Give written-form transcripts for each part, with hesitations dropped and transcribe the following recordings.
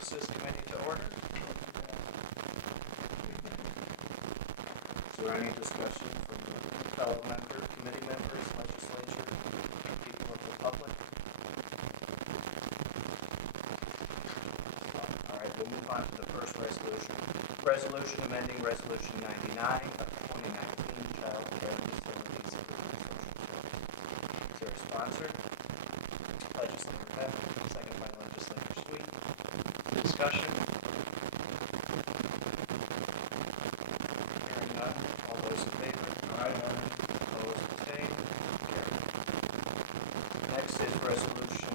Services Committee to order. Is there any discussion from fellow committee members, legislature, people of the public? All right, we'll move on to the first resolution. Resolution amending Resolution 99 of 2019 Child Care Facilities and Social Services. Is there a sponsor? Legislator Peck, second by Legislator Sweet. Discussion? Hearing none. All those in favor? Aye. Opposed? Abstained? Carried. Next is resolution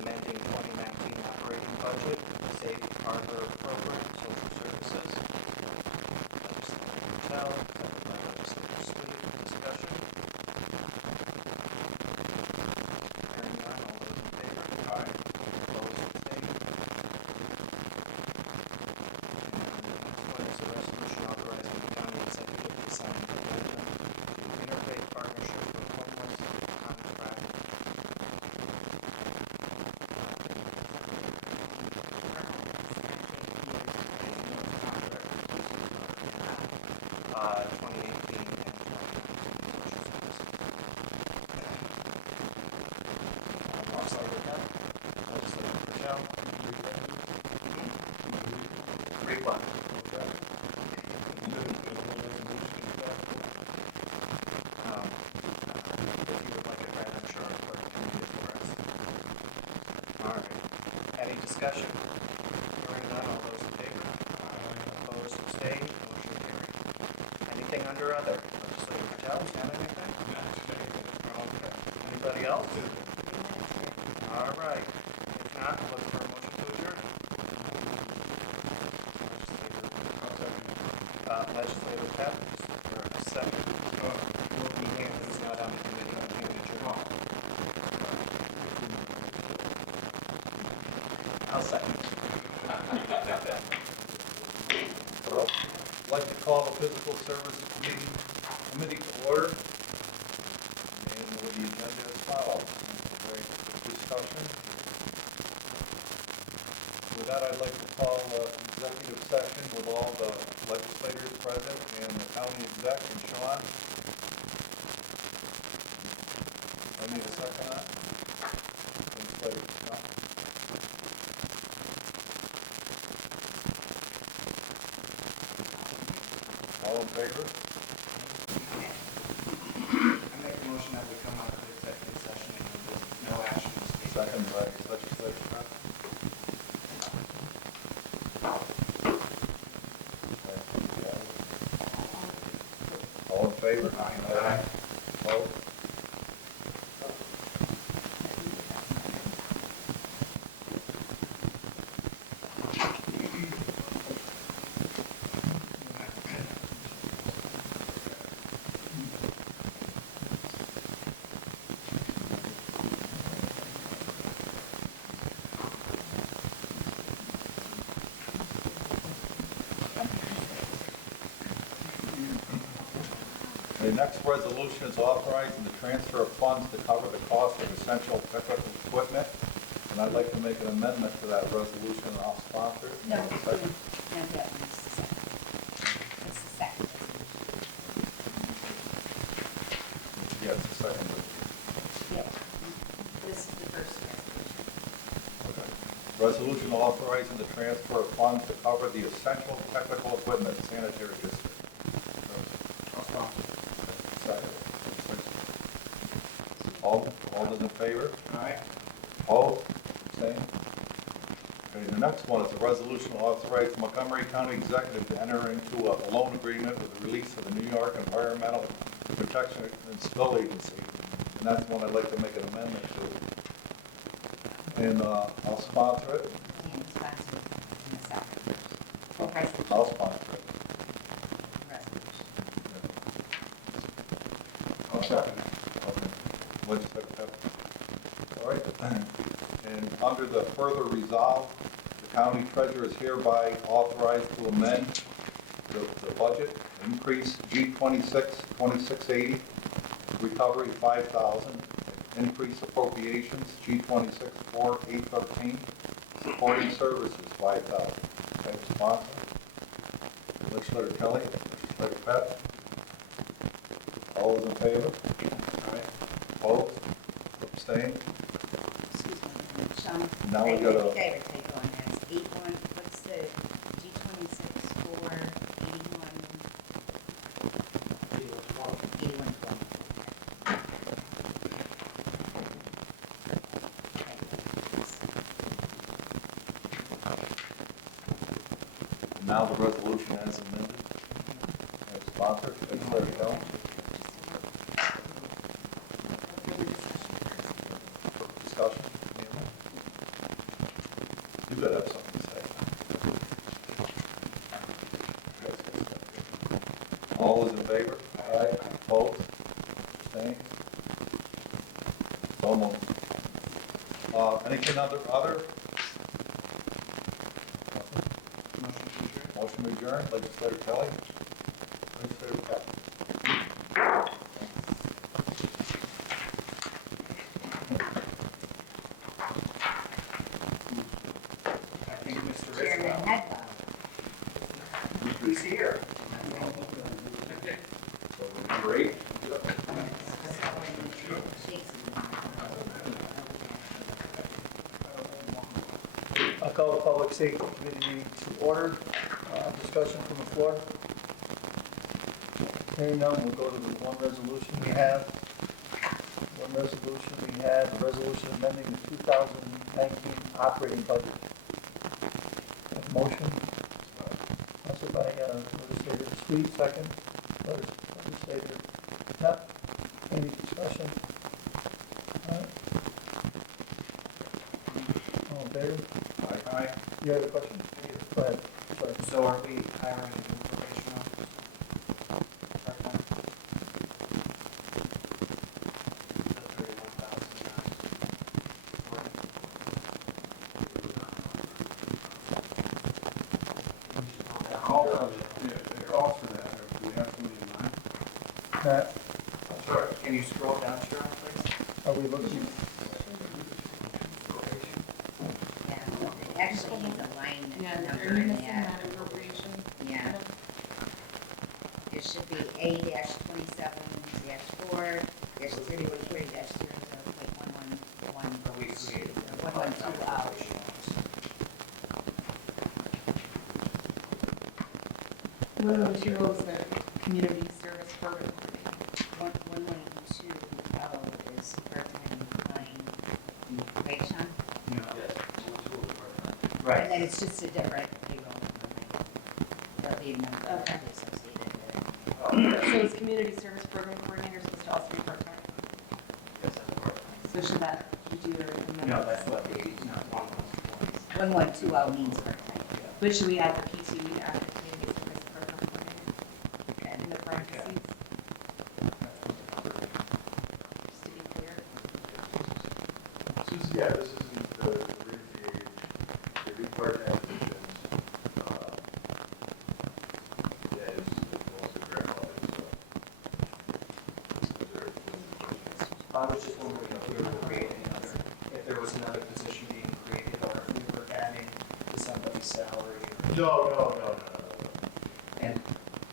amending 2019 operating budget, Safe Harbor Program, Social Services. Legislator Patel, second by Legislator Sweet. Discussion? Hearing none. All those in favor? Aye. Opposed? Abstained? Next one is a resolution authorizing the county executive to sign an addendum to interfaith partnership for homeless contract. 2018 and 2019 social services. Legislator Patel. Read one. If you would like it read, I'm sure our clerk can read it for us. All right. Any discussion? Hearing none. All those in favor? Opposed? Abstained? Motion carried. Anything under other? Legislator Patel, is that anything? Okay. Anybody else? All right. If not, look for a motion to adjourn. Legislator Peck, for a second. He's not on the committee. I'm going to adjourn. I'll second. I'd like to call the Physical Services Committee to order. And with the agenda as follows. Discussion. With that, I'd like to call executive session with all the legislators present and the county exec and Sean. I need a second on that. Legislator Sean. All in favor? I make a motion that we come out of the executive session and with no action is taken. Second by Legislator Trump. All in favor? Aye. Opposed? The next resolution is authorizing the transfer of funds to cover the cost of essential technical equipment. And I'd like to make an amendment to that resolution, and I'll sponsor it. No, Second. no, that one's the second. It's the second. Yeah, it's the second. Yeah. This is the first resolution. Okay. Resolution authorizing the transfer of funds to cover the essential technical equipment sanitary district. I'll sponsor. Second. All those in favor? Aye. Opposed? Abstained? Okay, the next one is a resolution authorizing Montgomery County Executive to enter into a loan agreement with the release of the New York Environmental Protection and Spill Agency. And that's one I'd like to make an amendment to. And I'll sponsor it. And sponsor in the second. Resolution. I'll sponsor it. Resolution. I'll second. Okay. Legislator Pepper. All right. And under the further resolve, the county treasurer is hereby authorized to amend the budget, increase G26-2680, recovery 5,000, increase appropriations G26-4813, Supporting services, 5,000. Okay, sponsor. Legislator Kelly, Legislator Pett. All those in favor? Aye. Opposed? Abstained? Excuse me, Sean. Now we I got a- think I would take on that. 81, what's the G26 for 81? 8112. Now the resolution as amended. Okay, sponsor, Legislator Kelly. Discussion? You better have something to say. All those in favor? Aye. Opposed? Abstained? So moved. Anything other? Motion to adjourn, Legislator Kelly. Legislator Pett. I think Mr. Chairman Isabel. Hedwell. He's here. Great. I call the Public Safety Committee meeting to order. Discussion from the floor. Hearing none, we'll go to the one resolution we have. One resolution we have, a resolution amending the 2019 operating budget. Have a motion. Sponsored by Legislator Sweet, second. Legislator Knapp. Any discussion? All right. All in favor? Aye. You have a question? Go ahead. Sorry. So are we hiring a new probation officer? Part-time? The 31,000. Call for that, if we have somebody in mind. Matt, Sorry, can you scroll down, Cheryl, please? are we looking? Yeah, it actually needs a line Yeah, number are you in missing that. that appropriation? Yeah, it should be A-27-4, -3140-00.111, Are we creating a 112 part-time out. probation officer? 112 is the community service program coordinator. 112 is part-time line, right, Sean? No. And then it's just a different payroll number. There'll be a number Okay. associated with it. So is community service program coordinator supposed to also be part-time? So should that be due or? No, that's what the, no, 1120 means part-time. But should we add the PT after community service program coordinator in the parentheses? Just to be clear. Susie, yeah, this isn't the part-time positions. Yeah, it's mostly grandfathered, so. I was just wondering if we were creating another, if there was another position being created, or if we were adding to somebody's salary. No.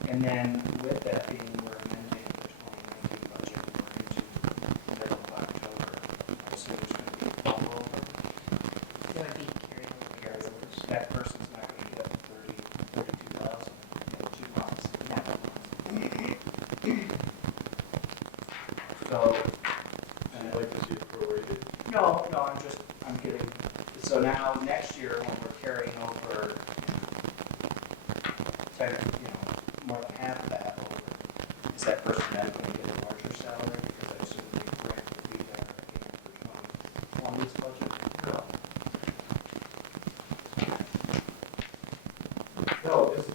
And then with that being, we're amending the 2019 budget, we're into the middle of October. I assume there's going to be a rollover. It would be carried over resolution. That person's not going to get the 32,000 in 2 months. So. I'd like to see it prorated. No, I'm kidding. So now, next year, when we're carrying over, more than half of that over, is that person then going to get a larger salary? Because I assume the grant will be there again for 2020's budget? No, this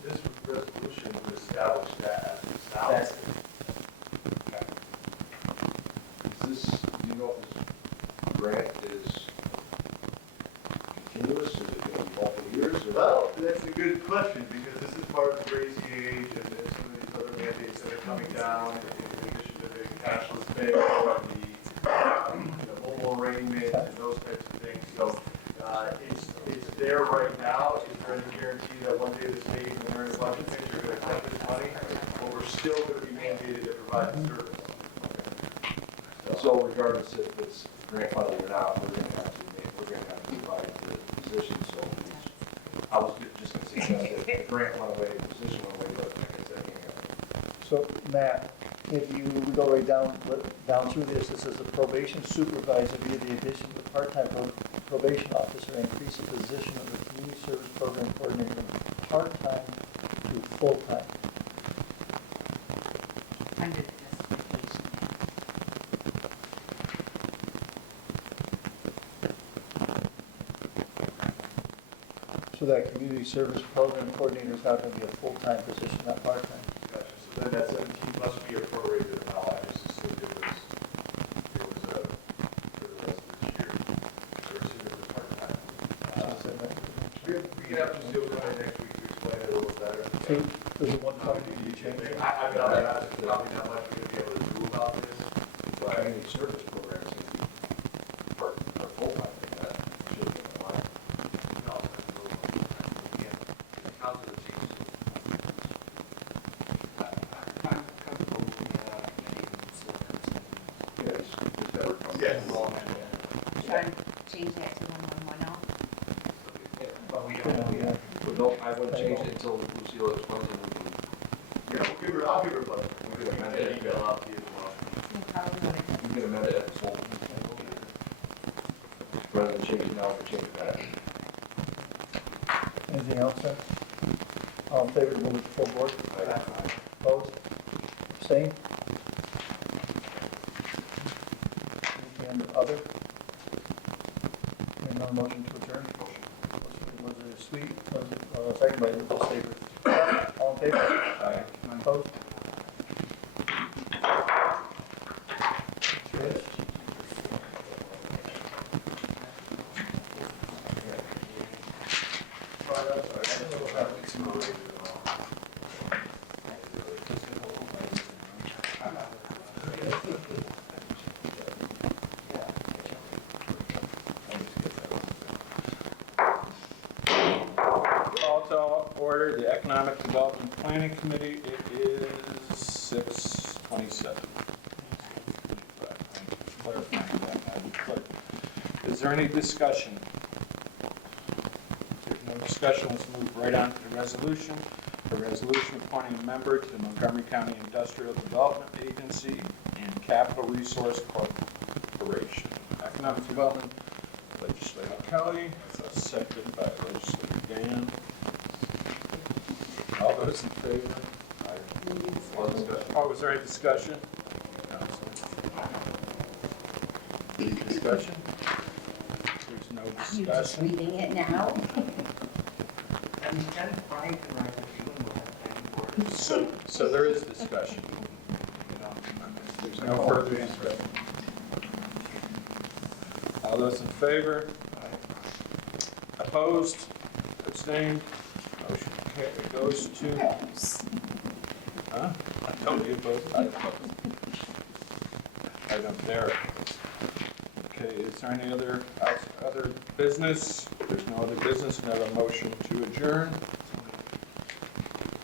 resolution would establish that as a salary. That's, okay. Is this, do you know if this grant is continuous, is it going to be multiple years? Well, that's a good question, because this is part of the raise the age and then some of these other mandates that are coming down, in addition to the cashless pay and the mobile arraignment and those types of things. So, it's budget means you're gonna get this money, but we're still gonna be mandated to provide the service. So regardless if it's grant funded or not, we're gonna have to provide the position, so I was just gonna suggest that the grant went away, the position went away, but like I said, I can't help it. So, Matt, if you go right down through this, it says the probation supervisor via the addition of a part-time probation officer increase the position of the community service program coordinator from part-time to full-time. Under the justification. So that community service program coordinator is not going to be a full-time position, not part-time. Gotcha, so then that 17 must be a prorated amount, I just assumed it was for the rest of this year. So assume it was part-time. We can have to do it by next week to explain it a little better. So there's a one-time you change it? I mean, I'll be honest, there's probably not much we're gonna be able to do about this, But but I mean, the service program is gonna be part, or full-time, that should be in line. no, that's a little, yeah. Council of Chiefs. I'm comfortable with Yeah, it's better. Yes. Try and change that to 1110. But we Yeah. But no, I wouldn't change it until Lucille explains it. Yeah, I'll give her a buzz. We can amend Get an it. email out to you tomorrow. You can amend it at full. Rather than change it now, we change it back. Anything else, sir? All in favor to move it to full board? Opposed? Abstained? Anything under other? Hearing none, motion to adjourn? Was it Sweet, second by Lucas Saber. All in favor? Aye. Opposed? Yes. Call to order the Economic Development Planning Committee. It is 6:27. Clarifying that, Madam Clerk. Is there any discussion? If there's no discussion, let's move right on to the resolution. A resolution appointing a member to the Montgomery County Industrial Development Agency and Capital Resource Corporation. Economic Development, Legislator Kelly, seconded by Legislator Dan. All those in favor? All discussion. Oh, was there any discussion? Any discussion? There's no You're just discussion. reading it now? And then Brian can write the feeling we'll have planning board. So there is discussion. There's no further discussion. All those in favor? Opposed? Abstained? Motion goes to, huh? I told you both. Item there. Okay, is there any other business? There's no other business, and have a motion to adjourn.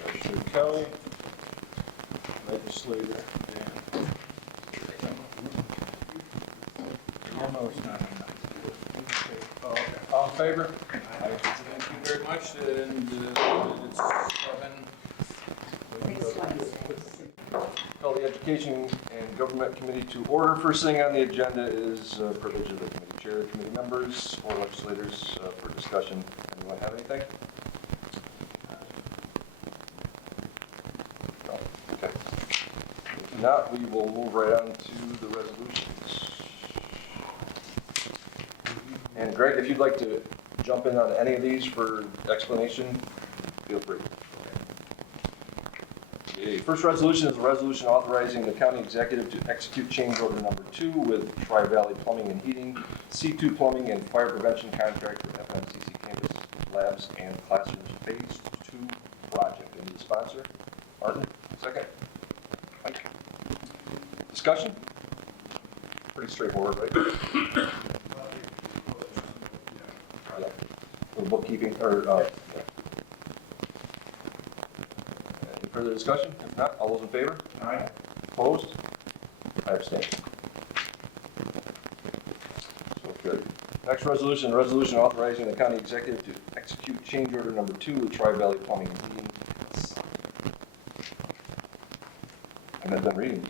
Legislator Kelly, Legislator Dan. No, it's not. Okay. All in favor? Thank you very much, and it's 626. Call the Education and Government Committee to order. First thing on the agenda is privilege of the committee chair, committee members, or legislators for discussion. Anyone have anything? No? Okay. If not, we will move right on to the resolutions. And Greg, if you'd like to jump in on any of these for explanation, feel free. Okay, first resolution is a resolution authorizing the county executive to execute change order number 2 with Tri-Valley Plumbing and Heating, C2 Plumbing and Fire Prevention Contract for FMCC Campus Labs and Classrooms Phase 2 project. And the sponsor, Martin, second. Mike. Discussion? Pretty straightforward, right? Yeah. Little bookkeeping, or, yeah. further discussion? If not, all those in favor? Aye. Opposed? I abstain. So carried. Next resolution, a resolution authorizing the county executive to execute change order number 2 with Tri-Valley Plumbing and Heating. I'm not done reading.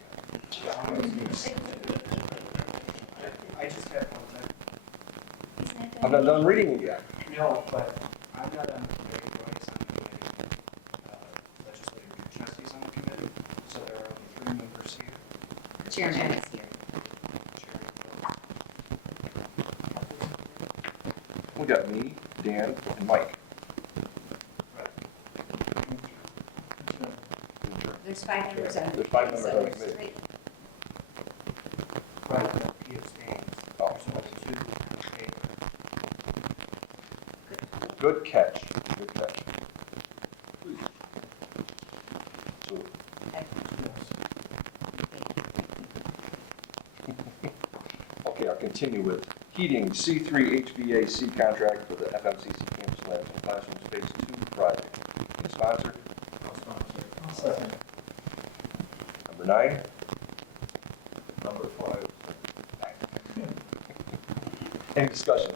I just have one thing. I'm not done reading it yet. No, but I'm not on the committee, Roy's on the committee. Legislative trustees on the committee, so there are only 3 members here. Chairman is here. We got me, Dan, and Mike. There's 5 members on the. There's 5 members on the so committee. there's Right, he abstains. Oh. There's only 2 on the paper. Good catch. Good catch. So, okay, I'll continue with heating C3 HVAC contract for the FMCC campus labs and classroom space 2 project. Any sponsor? Second. Number 9. Number 5. Any discussion?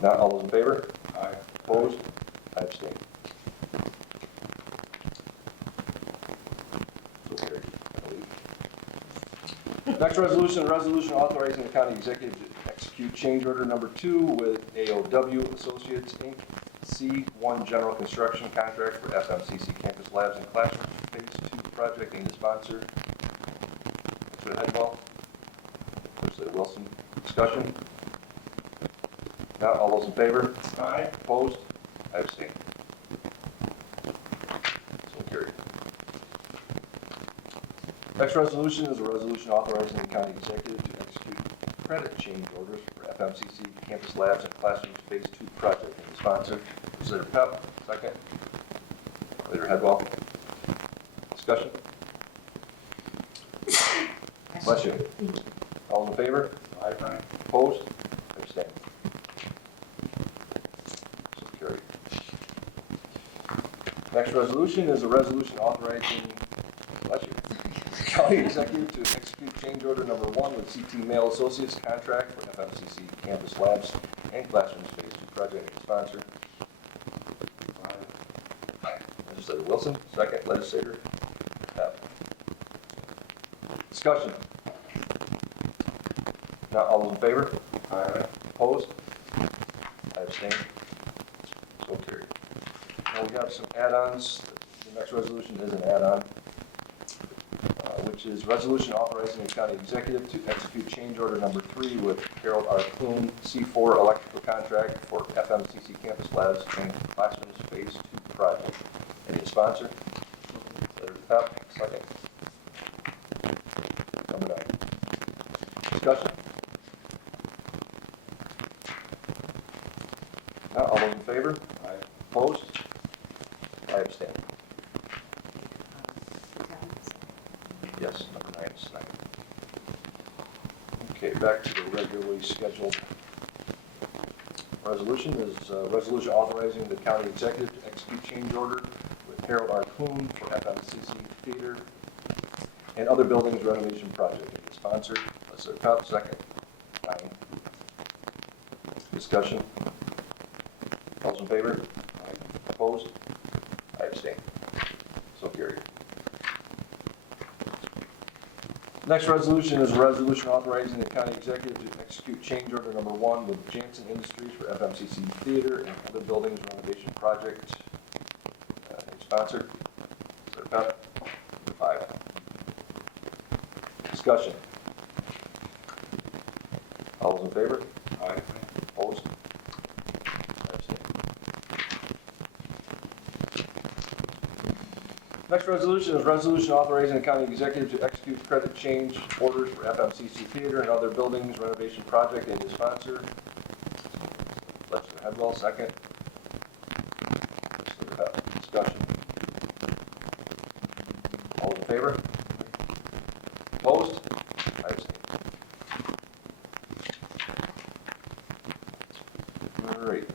Not all those in favor? Aye. Opposed? I abstain. So carried, I believe. Next resolution, a resolution authorizing the county executive to execute change order number 2 with AOW Associates, Inc., C1 General Construction Contract for FMCC Campus Labs and Classroom Phase 2 project. Need a sponsor? Legislator Headwell? Legislator Wilson? Discussion? Not all those in favor? Aye. Opposed? I abstain. So carried. Next resolution is a resolution authorizing the county executive to execute credit change orders for FMCC Campus Labs and Classroom Phase 2 project. And the sponsor, Legislator Pep, second. Legislator Headwell. Discussion? Bless you. All in favor? Aye. Opposed? Abstain. So carried. Next resolution is a resolution authorizing, bless you, county executive to execute change order number 1 with CT Mail Associates contract for FMCC campus labs and classroom space 2 project. Sponsor. Legislator Wilson, second. Legislator Pep. Discussion. Not all those in favor? Aye. Opposed? I abstain. So carried. Now we have some add-ons. The next resolution is an add-on, which is resolution authorizing the county executive to execute change order number 3 with Harold R. Clune, C4 electrical contract for FMCC campus labs and classroom space 2 project. Any sponsor? Legislator Pep, second. Number 9. Discussion. Now, all those in favor? Aye. Opposed? I abstain. Yes, number 9 is second. Okay, back to the regularly scheduled resolution is resolution authorizing the county executive to execute change order with Harold R. Clune for FMCC Theater and other buildings renovation project. Any sponsor? Legislator Pep, second. 9. Discussion. All those in favor? Opposed? I abstain. So carried. Next resolution is a resolution authorizing the county executive to execute change order number 1 with Janssen Industries for FMCC Theater and other buildings renovation project. Any sponsor? Legislator Pep. 5. Discussion. All those in favor? Aye. Opposed? I abstain. Next resolution is resolution authorizing the county executive to execute credit change orders for FMCC Theater and other buildings renovation project. Any sponsor? Legislator Headwell, second. Legislator Pep. Discussion. All in favor? Opposed? I abstain. All right.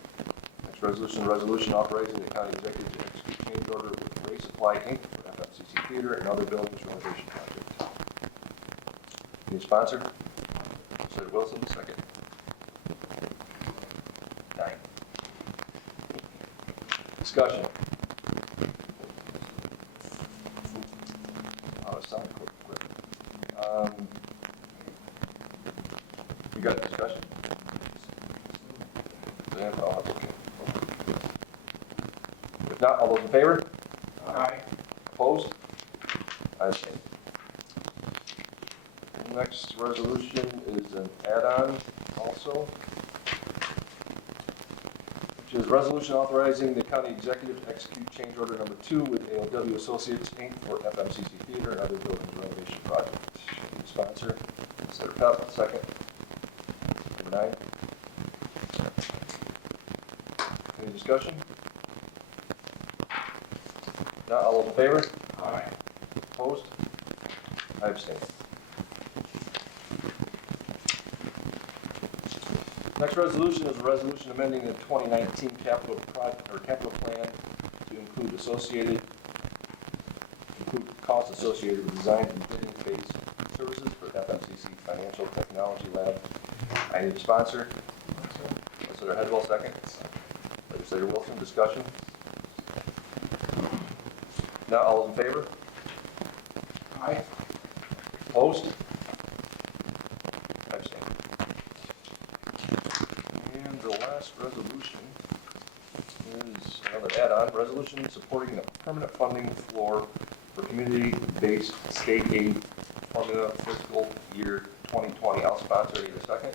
Next Resolution authorizing the county executive to execute change order with Ray Supply Inc. for FMCC Theater and other buildings renovation project. Any sponsor? Legislator Wilson, second. Nine. Discussion. Oh, sound quick. You got discussion? Yeah, no, that's okay. If not, all those in favor? Aye. Opposed? I abstain. Next resolution is an add-on also, which is resolution authorizing the county executive to execute change order number 2 with ALW Associates Inc. for FMCC Theater and other buildings renovation project. Sponsor, Senator Pep, second. Number 9. Any discussion? Not all those in favor? Aye. Opposed? I abstain. Next resolution is a resolution amending the 2019 capital plan to include costs associated with design and bidding phase services for FMCC Financial Technology Lab. I need a sponsor. Legislator Headwell, second. Legislator Wilson, discussion. Not all those in favor? Aye. Opposed? Abstain. And the last resolution is another add-on, resolution supporting the permanent funding floor for community-based state aid formula fiscal year 2020. I'll sponsor. Need a second?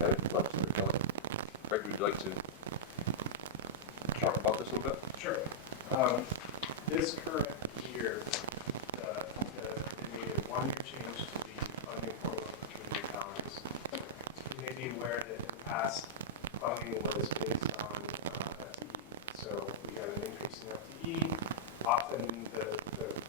Okay, Legislator Kelly. Greg, would you like to talk about this a little bit? Sure. This current year, they made a one-year change to the funding formula for community colleges. You may be aware that in the past, funding was based on FTE. So we had an increase in FTE. Often the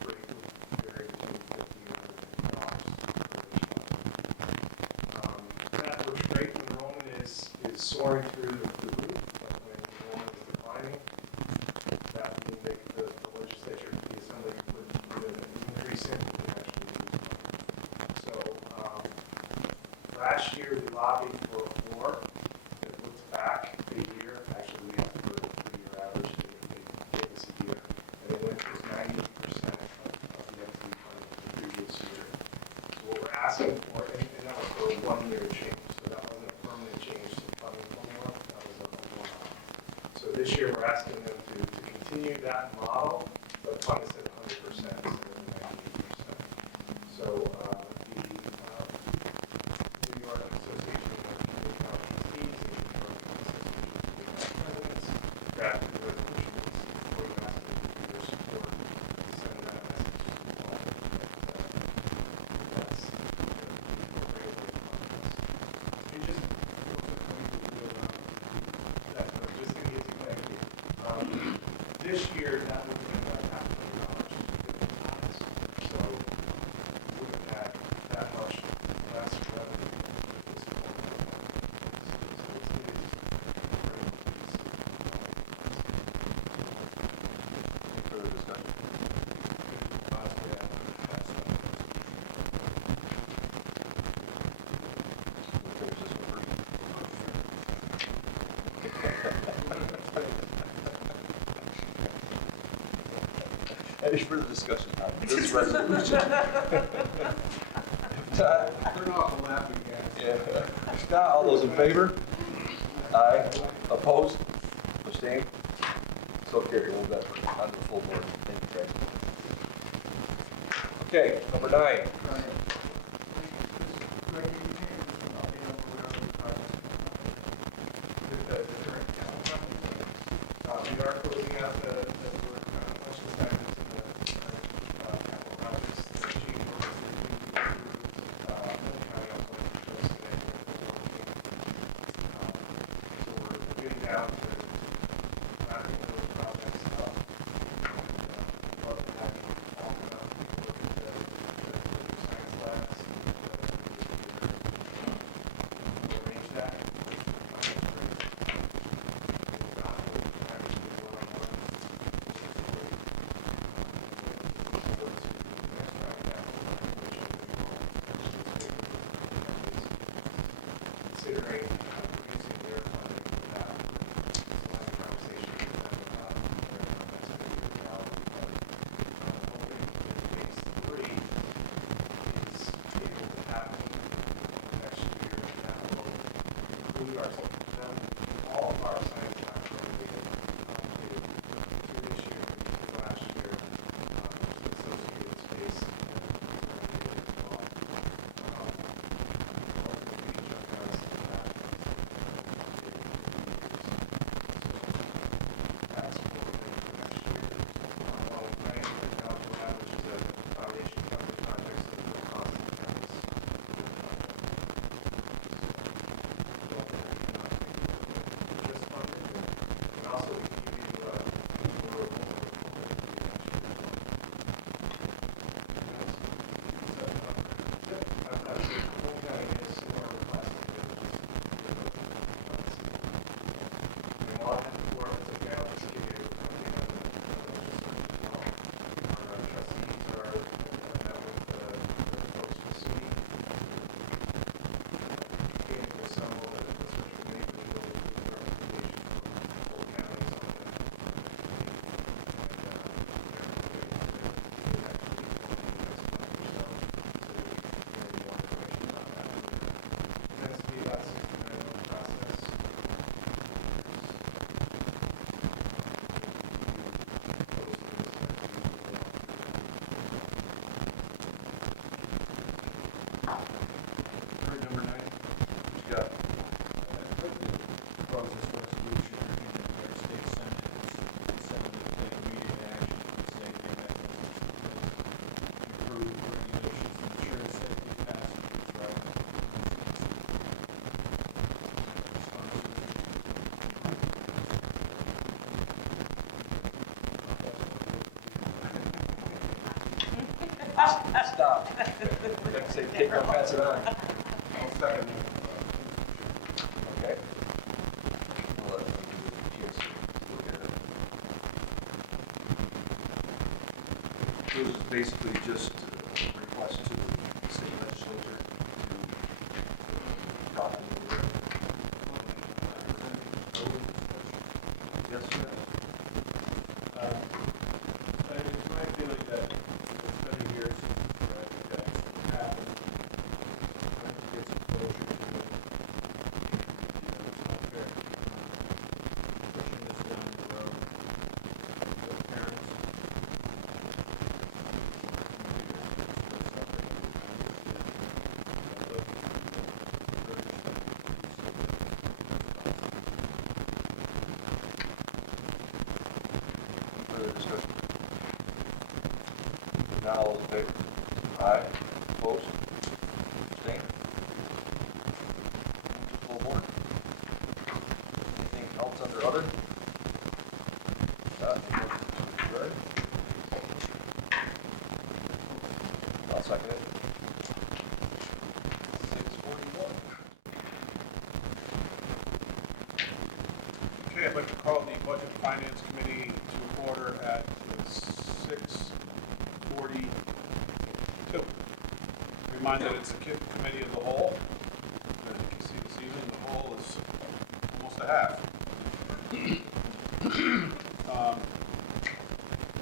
rate would vary between $50 and $150 for each one. That works great when enrollment is soaring through the roof, but when enrollment is declining, that would make the legislature, the assembly would increase it and actually lose money. So last year we lobbied for a floor that looks back a year. Actually, we asked for a 3-year average to give us a year. And it went to 90% of the FTE funding the previous year. So what we're asking for, and that was for a 1-year change. So that wasn't a permanent change to the funding formula. That was a one-off. So this year we're asking them to continue that model, but fund us at 100% instead of 98%. So the New York Association of Community College Trustees and the New York Association of Community College Presidents drafted the resolution for you asked them for your support to send that message to all of you that's the appropriate way to fund this. And just real quick, just to get to clarity, this year that would have been about $500,000 so we wouldn't have that much less revenue with this formula. So it's needed for increase. Any further discussion? We'll finish this one first. Any further discussion on this resolution? If not, Turn off the laughing gas. yeah. If not, all those in favor? Aye. Opposed? Abstained? So carried. We'll get on to the full board. Thank you, Greg. Okay, number 9. We are closing out the work on much of the items in the capital projects. The change orders that we approved, the county also chose to make so we're getting down to wrapping those projects up. Love to have you all come out and look at the science labs and arrange that. also, we can give you, more of Alright, number 9, what you got? Propose this resolution in the New York State Senate, it's set to take immediate action on state mechanisms to improve regulations to ensure safety of passengers driving. Stop. You have to say, take or pass it on. I'll second that. Okay. We'll let them do the GSC. Look at it. This is basically just a request to the state legislature to drop in the yes, sir. It's my feeling that it's been years since that happened. I have to get some closure to it. It's not fair to keep pushing this down the road for the parents. Further discussion? Not all those in favor? Aye. Opposed? Abstained? Full board? Anything else under other? Motion to adjourn? I'll second it. 6:41. Okay, I'd like to call the Budget and Finance Committee to order at 6:42. Remind that it's a committee of the whole. As you can see this evening, the whole is almost a half. If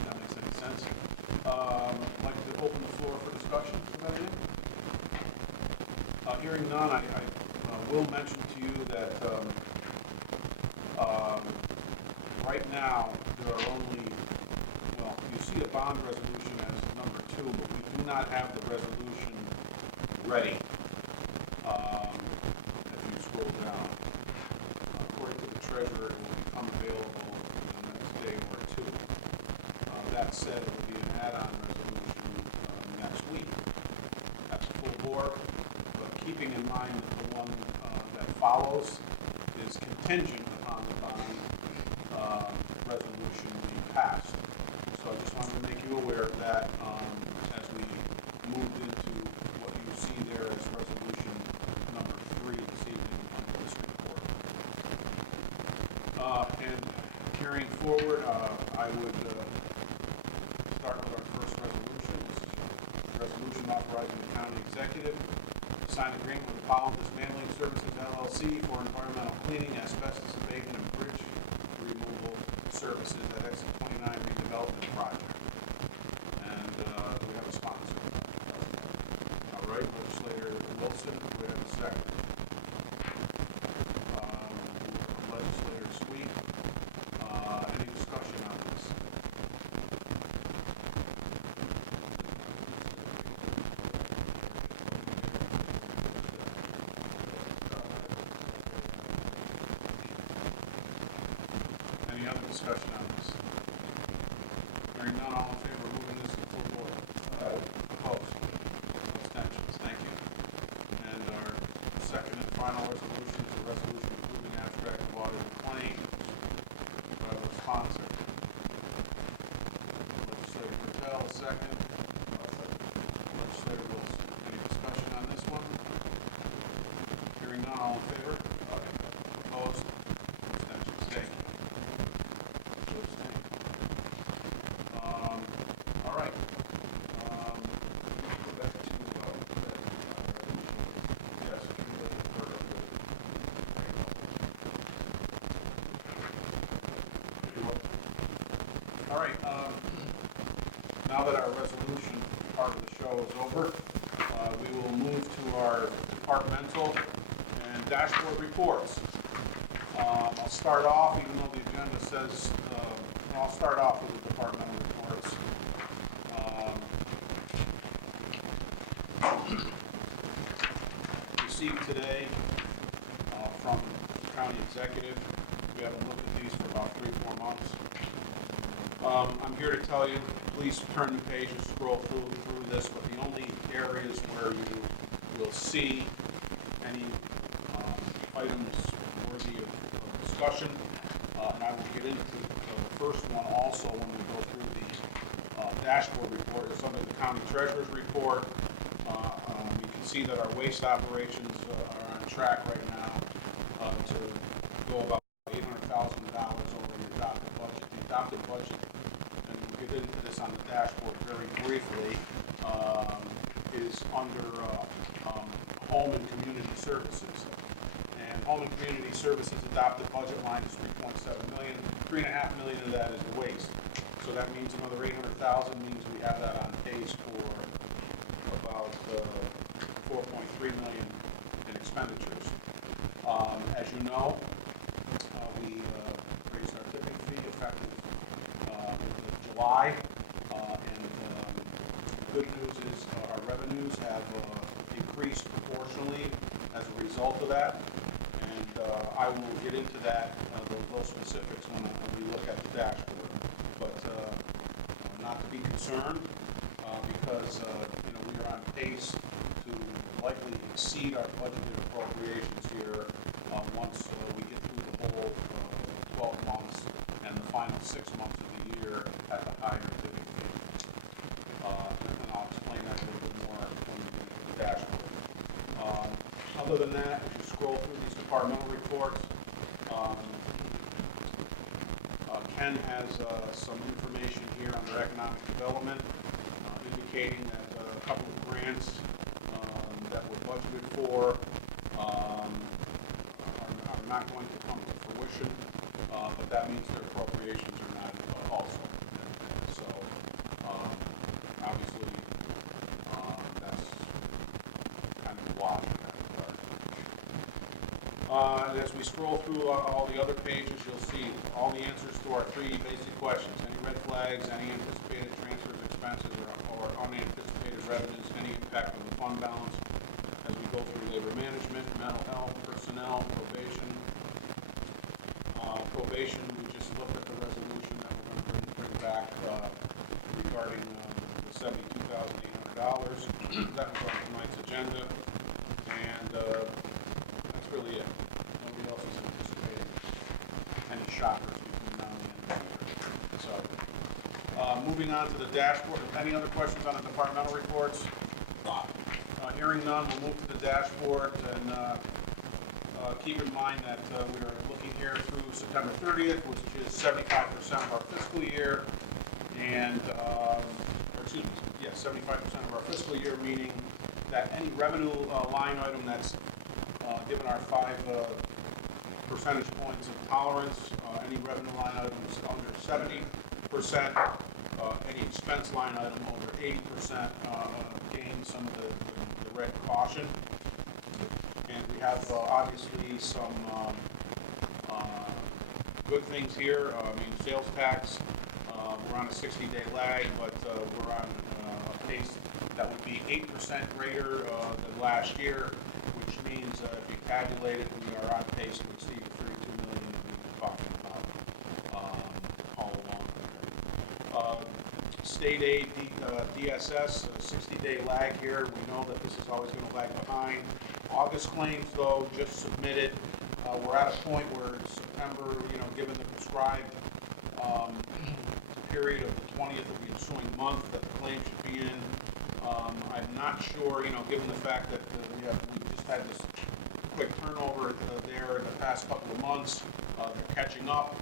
that makes any sense. I'd like to open the floor for discussion. Hearing none, I will mention to you that right now, there are only, well, you see a bond resolution as number 2, but we do not have the resolution ready. If you scroll down, according to the treasurer, it will become available in the next day or 2. That said, it will be an add-on resolution next week. That's full board, but keeping in mind that the one that follows is contingent upon the bond resolution being passed. So I just wanted to make you aware of that as we moved into what you see there as resolution number 3 this evening under this report. And carrying forward, I would start with our first resolution. This is a resolution authorizing the county executive to sign an agreement with Apollo Dismantling Services LLC for environmental cleaning, asbestos abatement, and bridge removal services at Exit 29 redevelopment project. And we have a sponsor. All right, Legislator Wilson, do we have a second? Legislator Sweet. Any discussion on this? Any other discussion on this? Hearing none, all in favor of moving this to full board? Opposed? Abstentions? Thank you. And our second and final resolution is a resolution approving abstract of audited claims. Do I have sponsor? Legislator Patel, second. Legislator Wilson. Any discussion on this one? Hearing none, all in favor? Opposed? Abstentions? Thank you. Two abstain. All right. Go back to, yes, to the part of the. All right. Now that our resolution part of the show is over, we will move to our departmental and dashboard reports. I'll start off, even though the agenda says, I'll start off with the departmental reports. Received today from the county executive. We haven't looked at these for about 3-4 months. I'm here to tell you, please turn the page and scroll through this, but the only areas where you will see any items worthy of discussion, and I will get into the first one also when we go through the dashboard report, is under the county treasurer's report. You can see that our waste operations are on track right now to go about $800,000 over the adopted budget. The adopted budget, and we'll get into this on the dashboard very briefly, is under home and community services. And home and community services adopted budget line is $3.7 million. $3.5 million of that is the waste. So that means another $800,000 means we have that on pace for about $4.3 million in expenditures. As you know, we raised our tipping fee effective July, and the good news is our revenues have increased proportionally as a result of that, and I will get into that, those specifics when we look at the dashboard. But not to be concerned, because we are on pace to likely exceed our budgeted appropriations here once we get through the whole 12 months and the final 6 months of the year at the higher tipping fee. And I'll explain that a little bit more in the dashboard. Other than that, as you scroll through these departmental reports, Ken has some information here under economic development, indicating that a couple of grants that were budgeted for are not going to come to fruition, but that means their appropriations are not also. So obviously that's kind of why. As we scroll through all the other pages, you'll see all the answers to our 3 basic questions. Any red flags, any anticipated transfers, expenses, or unanticipated revenues, any impact on the fund balance as we go through labor management, mental health, personnel, probation. Probation, we just looked at the resolution that we're going to bring back regarding the $72,800. That was on tonight's agenda, and that's really it. Nobody else is anticipating any shockers between now and the end of the year. So, moving on to the dashboard. Any other questions on the departmental reports? Hearing none, we'll move to the dashboard, and keep in mind that we are looking here through September 30th, which is 75% of our fiscal year, and, 75% of our fiscal year, meaning that any revenue line item that's given our 5 percentage points of tolerance, any revenue line item is under 70%, any expense line item over 80% gain some of the red caution. And we have obviously some good things here. Sales tax, we're on a 60-day lag, but we're on a pace that would be 8% greater than last year, which means if you calculate it, we are on pace to exceed the $32 million that we've been talking about all along. State aid, DSS, 60-day lag here. We know that this is always going to lag behind. August claims, though, just submitted. We're at a point where in September, given the prescribed period of the 20th of the ensuing month that the claim should be in. I'm not sure, given the fact that we just had this quick turnover there in the past couple of months, they're catching up.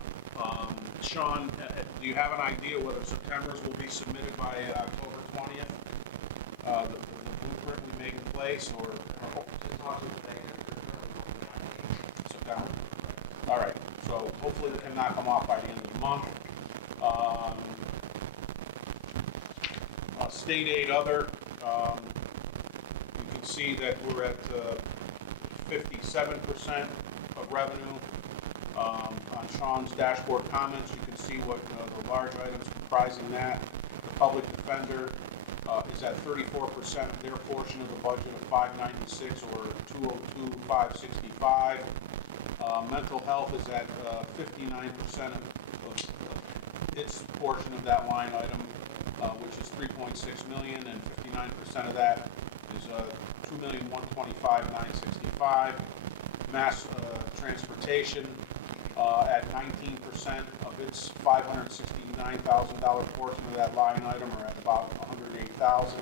Sean, do you have an idea whether September's will be submitted by October 20th? The blueprint we make in place, or September? All right, so hopefully we can knock them off by the end of the month. State aid other, you can see that we're at 57% of revenue. On Sean's dashboard comments, you can see what the large items comprising that. The public defender is at 34% of their portion of the budget of 596 or 202,565. Mental health is at 59% of its portion of that line item, which is 3.6 million, and 59% of that is 2,125,965. Mass transportation at 19% of its $569,000 portion of that line item, or at about 108,000.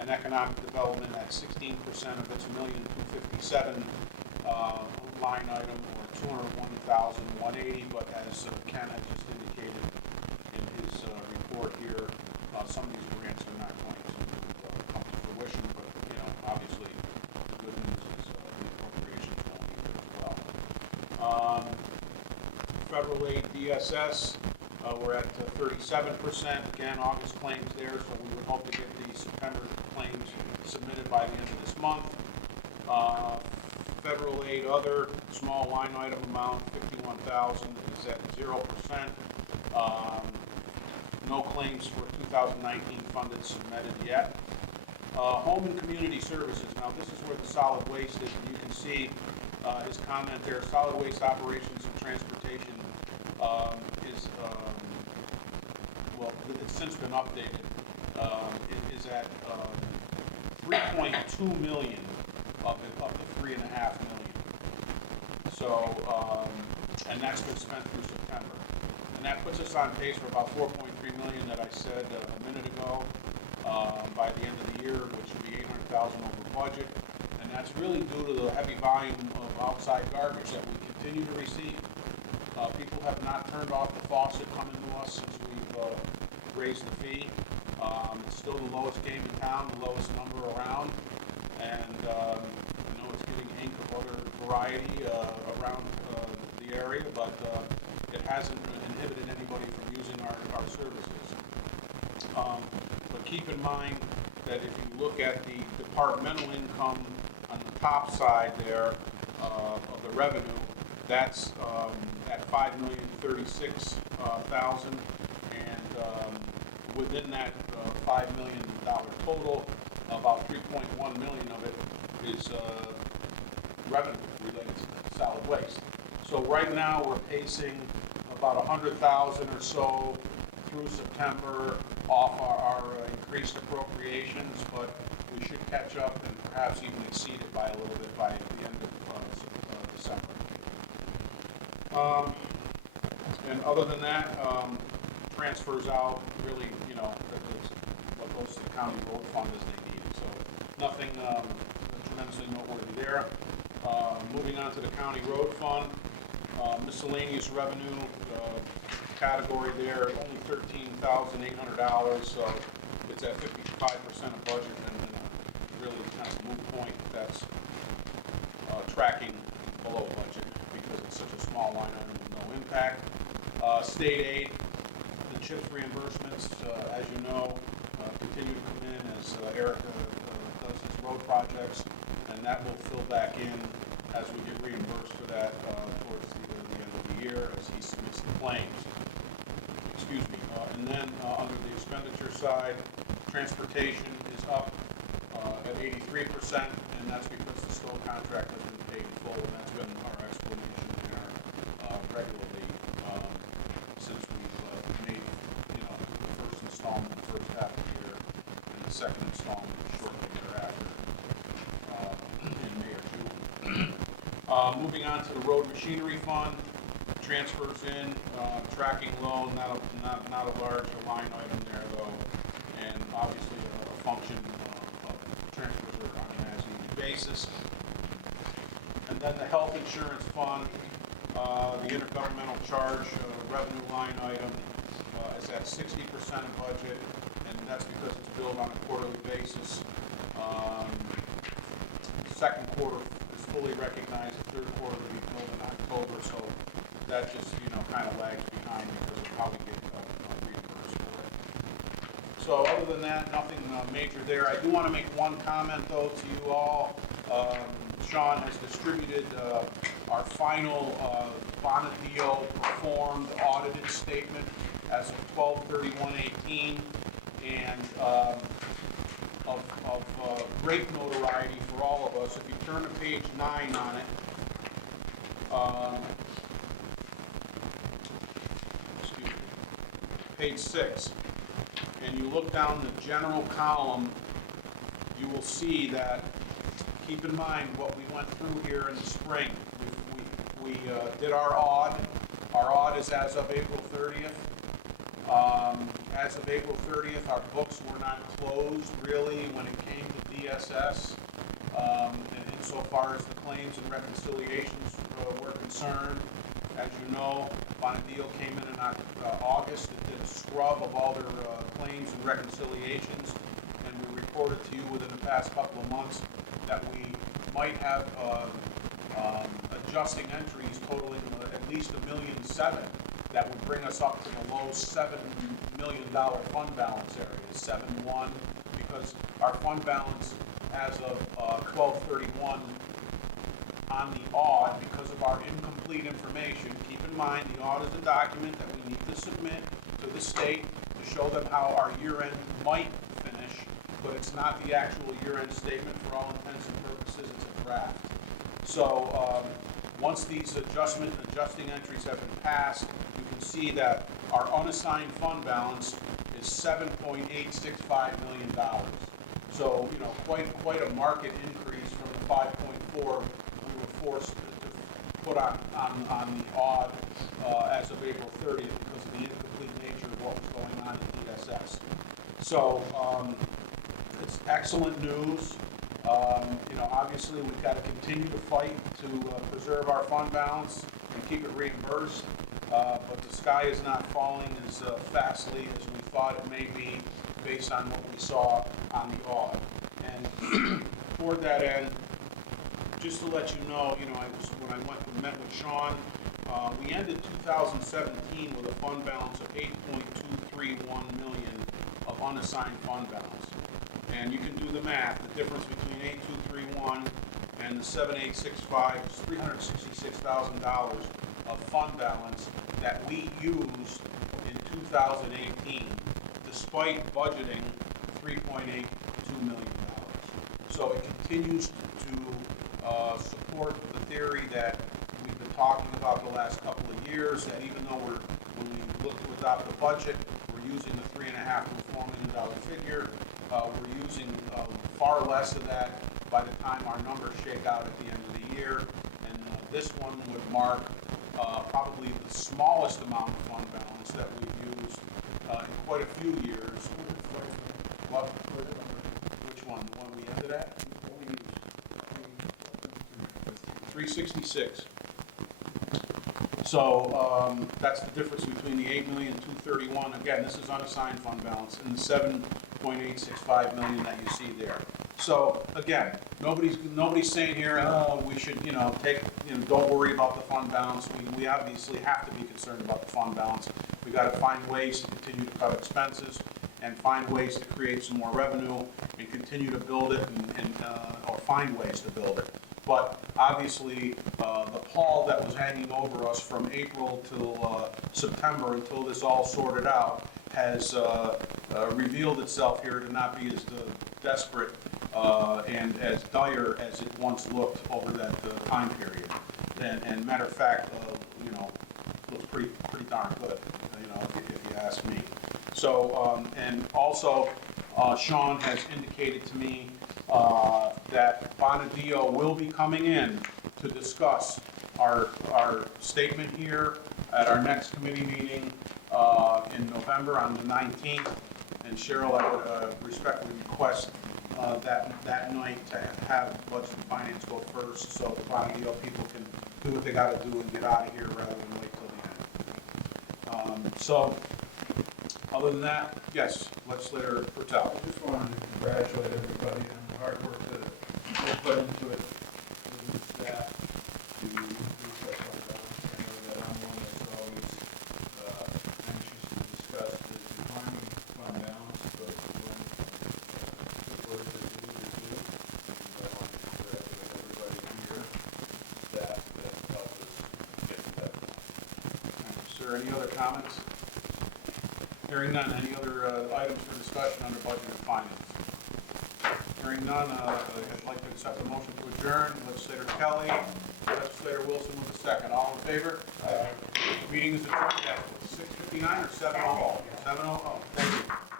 And economic development at 16% of its $1,257,000 line item, or 201,180. But as Ken had just indicated in his report here, some of these grants are not going to come to fruition. But obviously, the good news is the appropriations won't be there as well. Federal aid DSS, we're at 37%. Again, August claims there, so we would hope to get the September claims submitted by the end of this month. Federal aid other, small line item amount, 51,000, is at 0%. No claims for 2019 funded submitted yet. Home and community services. Now this is where the solid waste is, and you can see his comment there. Solid waste operations and transportation is, well, it's since been updated. It is at 3.2 million of the 3.5 million. So, and that's been spent through September. And that puts us on pace for about 4.3 million that I said a minute ago by the end of the year, which would be 800,000 over budget. And that's really due to the heavy volume of outside garbage that we continue to receive. People have not turned off the faucet coming to us since we've raised the fee. It's still the lowest game in town, the lowest number around. And I know it's getting ink of other variety around the area, but it hasn't inhibited anybody from using our services. But keep in mind that if you look at the departmental income on the top side there of the revenue, that's at $5,036,000, and within that $5 million total, about 3.1 million of it is revenue related to solid waste. So right now we're pacing about 100,000 or so through September off our increased appropriations, but we should catch up and perhaps even exceed it by a little bit by the end of December. And other than that, transfers out really, what goes to the county road fund as they need it. So nothing tremendously noteworthy there. Moving on to the county road fund, miscellaneous revenue category there, only $13,800, so it's at 55% of budget, and really kind of a moot point that's tracking below budget because it's such a small line item with no impact. State aid, the CHIPS reimbursements, as you know, continue to come in as Erica does his road projects, and that will fill back in as we get reimbursed for that towards the end of the year as he submits the claims. Excuse me. And then under the expenditure side, transportation is up at 83%, and that's because the Stowe contract has been paid in full, and that's been our explanation there regularly since we've made the first installment in the first half of the year, and the second installment shortly thereafter in May or June. Moving on to the road machinery fund, transfers in, tracking low, not a large line item there though, and obviously a function of transfers are on an as-needed basis. And then the health insurance fund, the intergovernmental charge revenue line item is at 60% of budget, and that's because it's billed on a quarterly basis. Second quarter is fully recognized, the third quarter will be billed in October, so that just, kind of lags behind because of how we get reimbursed for it. So other than that, nothing major there. I do want to make one comment though to you all. Sean has distributed our final Bonadeo performed audited statement as of 12/31/18, and of great notoriety for all of us. If you turn to page 9 on it, excuse me, page 6, and you look down the general column, you will see that, keep in mind what we went through here in the spring. We did our aud. Our aud is as of April 30th. As of April 30th, our books were not closed really when it came to DSS, and insofar as the claims and reconciliations were concerned. As you know, Bonadeo came in August and did a scrub of all their claims and reconciliations, and we reported to you within the past couple of months that we might have adjusting entries totaling at least $1.7 million. That would bring us up to the low $7 million fund balance area, 7.1, because our fund balance as of 12/31 on the aud, because of our incomplete information. Keep in mind, the aud is a document that we need to submit to the state to show them how our year-end might finish, but it's not the actual year-end statement. For all intents and purposes, it's a draft. So once these adjusting entries have been passed, you can see that our unassigned fund balance is $7.865 million. So, quite a market increase from the 5.4 we were forced to put on the aud as of April 30th because of the incomplete nature of what was going on in DSS. So, it's excellent news. Obviously we've got to continue to fight to preserve our fund balance and keep it reimbursed, but the sky is not falling as fastly as we thought it may be based on what we saw on the aud. And toward that end, just to let you know, when I met with Sean, we ended 2017 with a fund balance of $8.231 million of unassigned fund balance. And you can do the math. The difference between 8,231 and the 7,865 is $366,000 of fund balance that we used in 2018, despite budgeting $3.82 million. So it continues to support the theory that we've been talking about the last couple of years, that even though when we look to adopt a budget, we're using the $3.5 to $4 million figure. We're using far less of that by the time our numbers shake out at the end of the year, and this one would mark probably the smallest amount of fund balance that we've used in quite a few years. What? Which one? The one we ended at? 366. So that's the difference between the $8,231,000. Again, this is unassigned fund balance, and the $7.865 million that you see there. So again, nobody's saying here, oh, we should, don't worry about the fund balance. We obviously have to be concerned about the fund balance. We got to find ways to continue to cut expenses and find ways to create some more revenue and continue to build it or find ways to build it. But obviously, the pall that was hanging over us from April till September until this all sorted out has revealed itself here to not be as desperate and as dire as it once looked over that time period. And matter of fact, looks pretty darn good, if you ask me. So, and also, Sean has indicated to me that Bonadeo will be coming in to discuss our statement here at our next committee meeting in November on the 19th. And Cheryl, I would respectfully request that night to have budget and finance go first, so the bottom deal people can do what they gotta do and get out of here rather than wait till the end. So, other than that, yes, legislator Patel. I just wanted to congratulate everybody on the hard work that they put into it, the staff, to do such a job. I know that I'm one that's always anxious to discuss the declining fund balance, but when the words are due, they're due. And I want to congratulate everybody here, staff that helped us get to that point. Thank you, sir. Any other comments? Hearing none, any other items for discussion under budget and finance? Hearing none, I'd like to accept a motion to adjourn. Legislator Kelly, Legislator Wilson with a second. All in favor? Meeting is adjourned at 6:59 or 7:00? 7:00. Thank you.